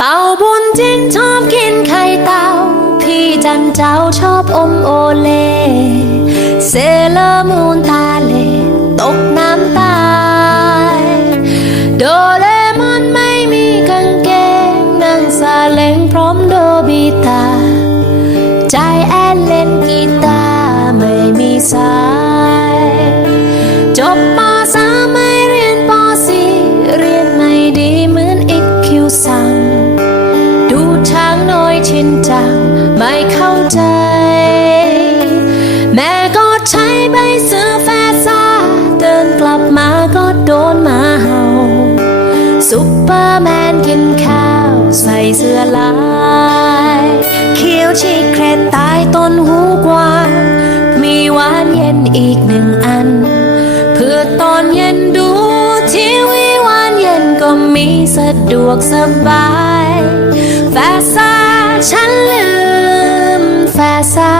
เต่าบุญจินชอบกินไข่เต่า พี่จันเจ้าชอบอมโอเล เซเลอร์มูนตาเล ตกน้ำตาย โดเรมอนไม่มีกางเกง นั่งซาเล้งพร้อมโดบิตา ใจแอนเล่นกีตา ซุปเปอร์แมนกินข้าวใส่เสื้อลายเขียวชีเครตตายต้นหูกวางมีหวานเย็นอีกหนึ่งอัน เพื่อตอนเย็นดูทีวีหวานเย็นก็มีสะดวกสบายแฟซ่าฉันลืมแฟซ่า